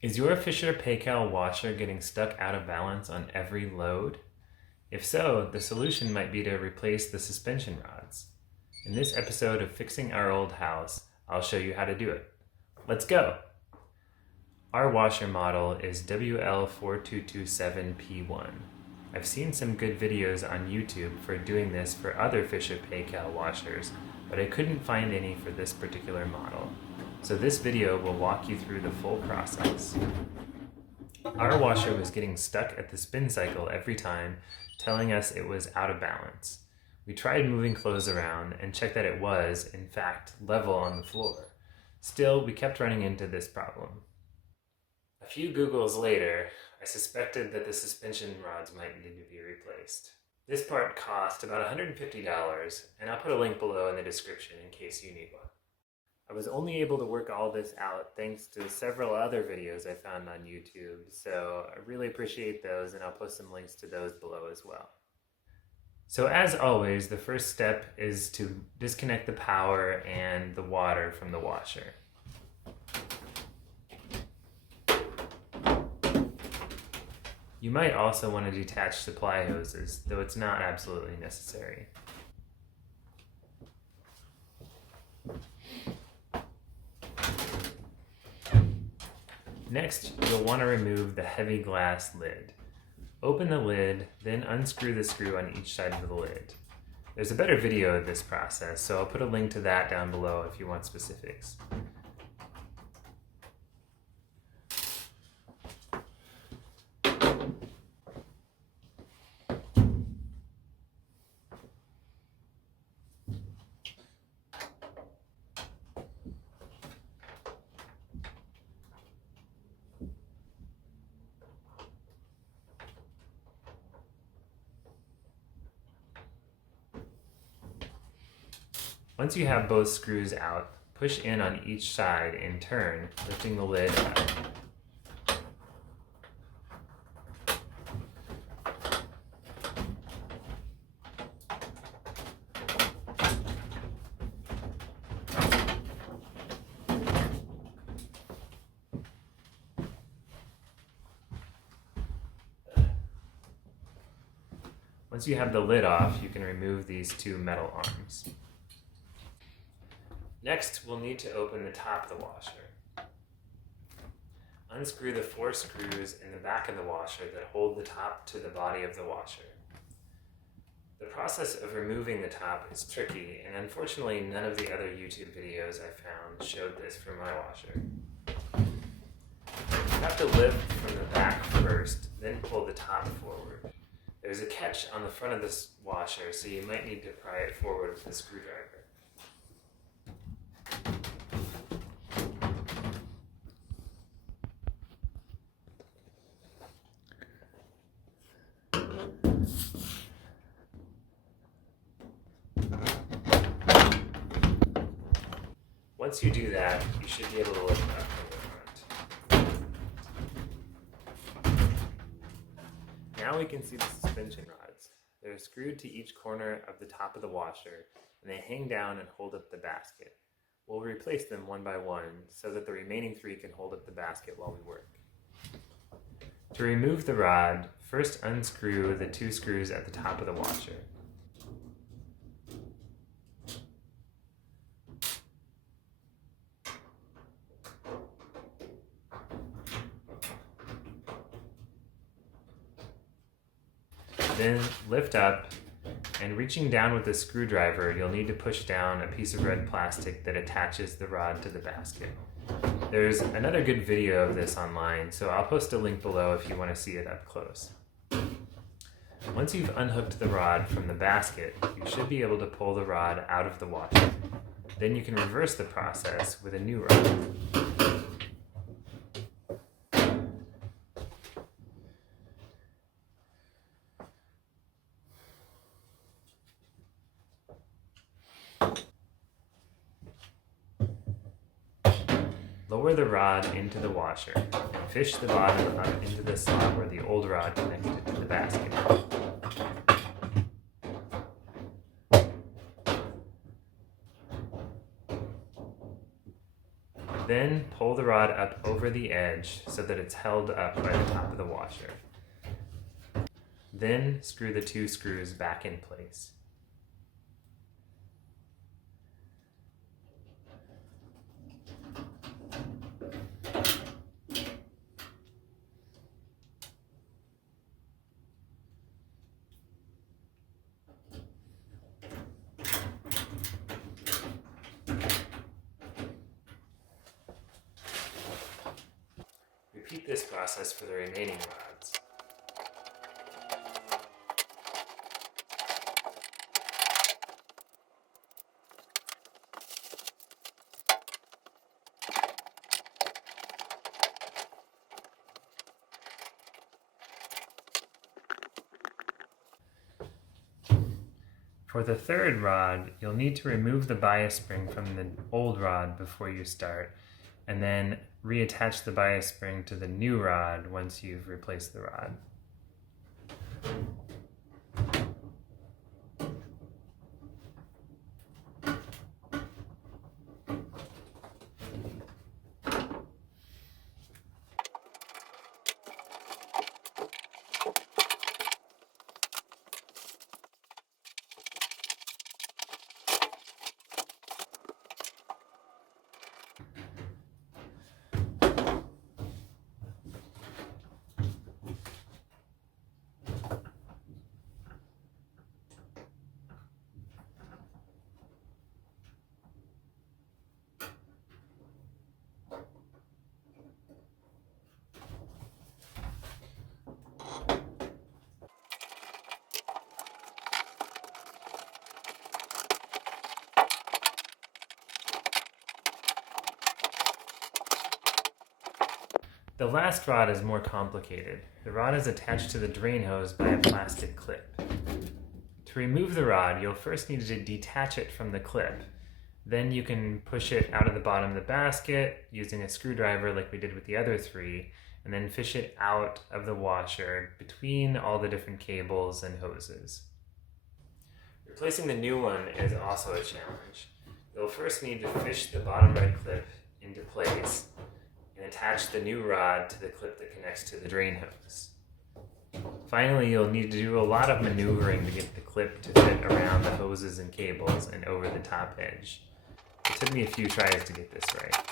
Is your Fisher Paykel washer getting stuck out of balance on every load? If so, the solution might be to replace the suspension rods. In this episode of Fixing Our Old House, I'll show you how to do it. Let's go! Our washer model is WL4227P1. I've seen some good videos on YouTube for doing this for other Fisher Paykel washers, but I couldn't find any for this particular model. So this video will walk you through the full process. Our washer was getting stuck at the spin cycle every time, telling us it was out of balance. We tried moving clothes around and checked that it was, in fact, level on the floor. Still, we kept running into this problem. A few Googles later, I suspected that the suspension rods might need to be replaced. This part cost about $150, and I'll put a link below in the description in case you need one. I was only able to work all this out thanks to several other videos I found on YouTube, so I really appreciate those, and I'll post some links to those below as well. So as always, the first step is to disconnect the power and the water from the washer. You might also want to detach supply hoses, though it's not absolutely necessary. Next, you'll want to remove the heavy glass lid. Open the lid, then unscrew the screw on each side of the lid. There's a better video of this process, so I'll put a link to that down below if you want specifics. Once you have both screws out, push in on each side in turn, lifting the lid up. Once you have the lid off, you can remove these two metal arms. Next, we'll need to open the top of the washer. Unscrew the 4 screws in the back of the washer that hold the top to the body of the washer. The process of removing the top is tricky, and unfortunately none of the other YouTube videos I found showed this for my washer. You have to lift from the back first, then pull the top forward. There's a catch on the front of this washer, so you might need to pry it forward with a screwdriver. Once you do that, you should be able to lift up from the front. Now we can see the suspension rods. They're screwed to each corner of the top of the washer, and they hang down and hold up the basket. We'll replace them one by one so that the remaining 3 can hold up the basket while we work. To remove the rod, first unscrew the 2 screws at the top of the washer. Then lift up, and reaching down with a screwdriver, you'll need to push down a piece of red plastic that attaches the rod to the basket. There's another good video of this online, so I'll post a link below if you want to see it up close. Once you've unhooked the rod from the basket, you should be able to pull the rod out of the washer. Then you can reverse the process with a new rod. Lower the rod into the washer and fish the bottom up into the slot where the old rod connected to the basket. Then pull the rod up over the edge so that it's held up by the top of the washer. Then screw the 2 screws back in place. Repeat this process for the remaining rods. For the third rod, you'll need to remove the bias spring from the old rod before you start, and then reattach the bias spring to the new rod once you've replaced the rod. The last rod is more complicated. The rod is attached to the drain hose by a plastic clip. To remove the rod, you'll first need to detach it from the clip. Then you can push it out of the bottom of the basket using a screwdriver like we did with the other 3, and then fish it out of the washer between all the different cables and hoses. Replacing the new one is also a challenge. You'll first need to fish the bottom right clip into place and attach the new rod to the clip that connects to the drain hose. Finally, you'll need to do a lot of maneuvering to get the clip to fit around the hoses and cables and over the top edge. It took me a few tries to get this right.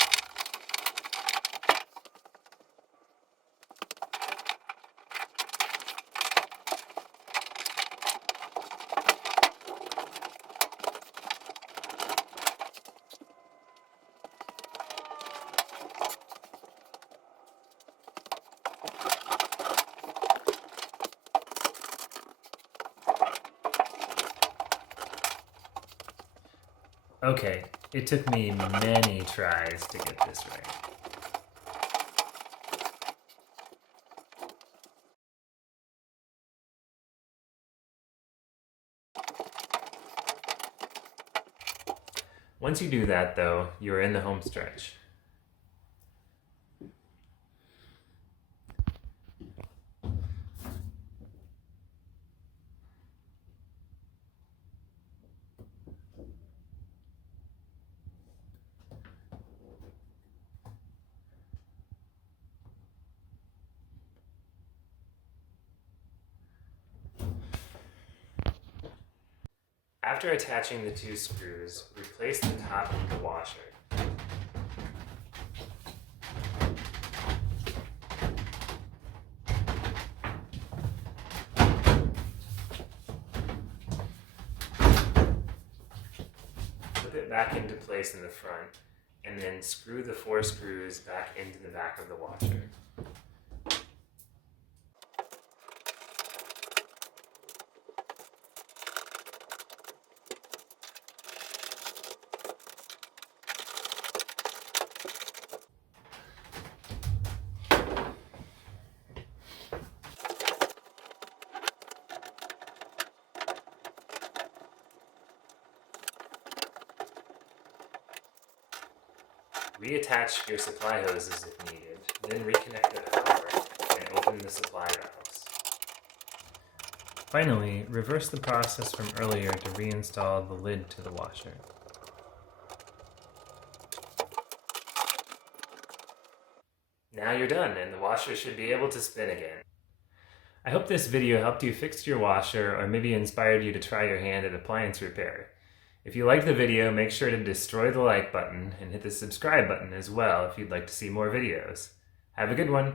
Okay, it took me many tries to get this right. Once you do that, though, you're in the home stretch. After attaching the 2 screws, replace the top of the washer. Flip it back into place in the front, and then screw the 4 screws back into the back of the washer. Reattach your supply hoses if needed, then reconnect the power and open the supply valves. Finally, reverse the process from earlier to reinstall the lid to the washer. now you're done and the washer should be able to spin again. I hope this video helped you fix your washer or maybe inspired you to try your hand at appliance repair. If you liked the video, make sure to destroy the like button and hit the subscribe button as well if you'd like to see more videos. Have a good one!